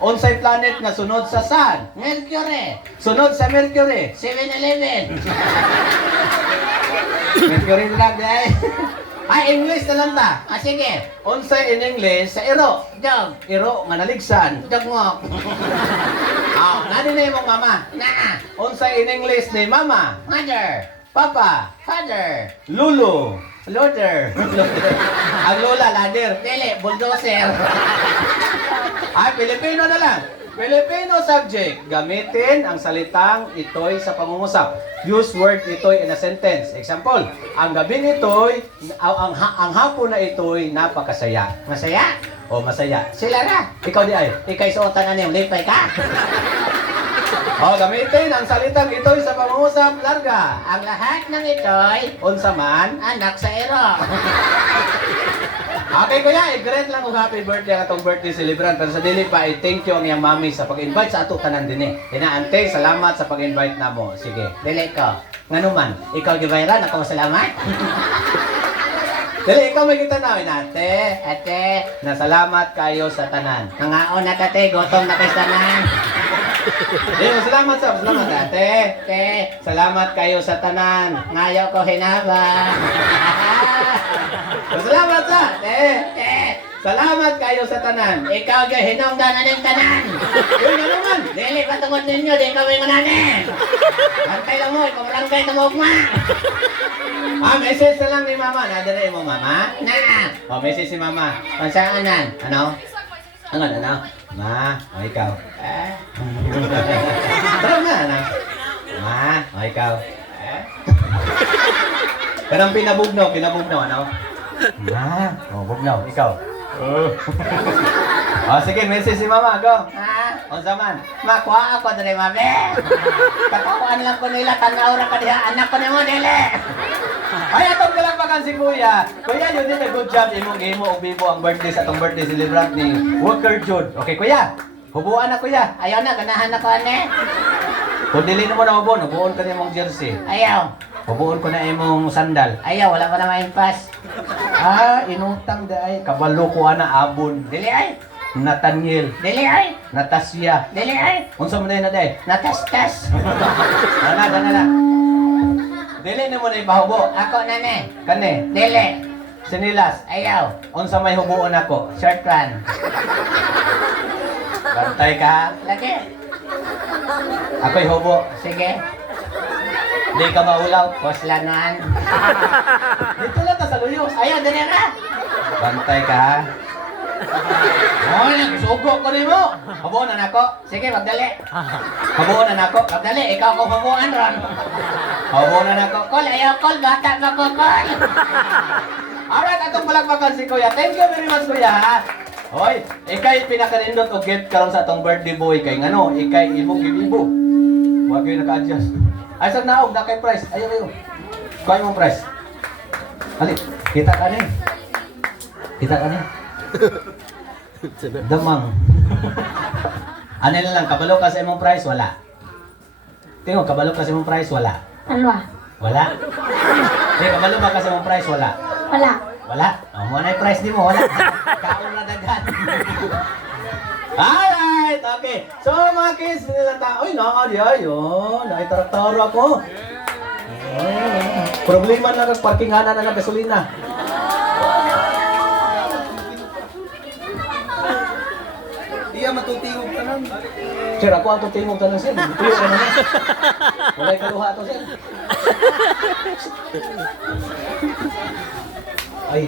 Unsay planet nga sunod sa Sun? Mercury. Sunod sa Mercury. 7-Eleven. Mercury lang day. Ay, English na lang ta. Sige. Unsay in English sa iro? Dog. Iro nga naligsan. Dogngok. Nani na imong mama? Naa. Unsay in English ni mama? Mother. Papa. Father. Lulu. Loader. Ang lola, ladder. Dili. Bulldozer. Ay, Pilipino na lang. Filipino subject. Gamitin ang salitang ito'y sa pangungusap. Use word ito'y in a sentence. Example, ang gabing ito'y, ang hapon na ito'y napakasaya. Masaya. O masaya. Sila na. Ikaw di ay. Ikay suotan na niyong lipay ka. O, gamitin ang salitang ito'y sa pangungusap. Larga. Ang lahat ng ito'y Unsa man. anak sa ero. Okay, kuya, i-grant lang og happy birthday ang atong birthday celebrant. Pero sa dili pa, i-thank you ang iyang mami sa pag-invite sa ato tanan din eh. Ante, salamat sa pag-invite na mo. Sige. Dili ko. Ngano man? Ikaw gibayran ako salamat. Dili, ikaw may gitanawin, ate. Ate, Nasalamat kayo sa tanan. nangaon na tate, gutom na kay tanan. Salamat ate. Ate, Salamat kayo sa tanan. ngayo ko hinaba. Salamat sa ate. Ate, Salamat kayo sa tanan. ikaw ga hinungdan na ng tanan. Uy, ngano man? Dili patungod ninyo, di kami manane. Antay lang mo, ikaw sa mugma. Message na lang ni mama. Nadala mo mama? Na, Message si mama. pansaanan. Ano? Ano? Ma, o ikaw. Eh, Tara na, anak. Ma, o ikaw. Pero ang pinabugnaw, ano? Ma, o bugnaw, ikaw. Sige, message si mama, go. ha? O zaman. Makuha ako dali mabe. Katawaan lang ko nila, tanaw ra ka diha, anak ko nimo dili. Ay, atong kalagpakan si Kuya. Kuya, yun din, good job. Imong imo og bibo ang birthday sa atong birthday celebrant ni Walker Jude. Okay, Kuya. Hubuan na, Kuya. Ayaw na, ganahan ako ane. Kung dili mo na hubon, hubuon ka na imong jersey. Ayaw. Hubuon ko na imong sandal. Ayaw, wala pa na maimpas. Inutang daay. Kabalo ko na abon. Dili ay. Nathaniel. Dili ay. Natasya. Dili ay. Unsa man na day? Natas-tas. Dana. Dili na mo na ipahubo. Ako na ne. Kani. Dili. Sinilas. Ayaw. Unsa may hubuon ako? Short run. Bantay ka. Lagi. Ako'y hubo. Sige. Di ka maulaw. Poslanuan. Dito lang ta sa luyos. Ayaw, dili ra. Bantay ka. Ay, nagsugo ko rin mo. Hubuon na nako. Sige, magdali. Hubuon na nako. Magdali, ikaw ko mamuan ron. Hubuon na nako. Kol, ayaw kol, bata pa ko kol. Alright, atong palakpakan si Kuya. Thank you very much, Kuya, ha? Hoy, ikay pinakanindot og gift karon sa atong birthday boy kay ngano, ikay imong gibibo. Wa gyud naka-adjust. Ay sa naog na kay price. Ayo. Kuha imong price. Ali, kita ka ni. Kita ka ni. Damang. Ano na lang, kabalo ka sa imong price, wala. Tingog, kabalo ka sa imong price, wala. Alwa. Wala. Kabalo ba ka sa imong price, wala. Wala. Wala. Mo na yung price di mo, wala. Kaon na dagan. Alright, okay. So mga kids, nila ta. Uy, yun. Naitaraktaro ako. Problema na nagparkinganan na ng gasolina. Iya matutingog ka nun. Sir, ako ang tutingog ka ng sir. Tuyo ka naman. Wala'y kaluha to, sir. Ay.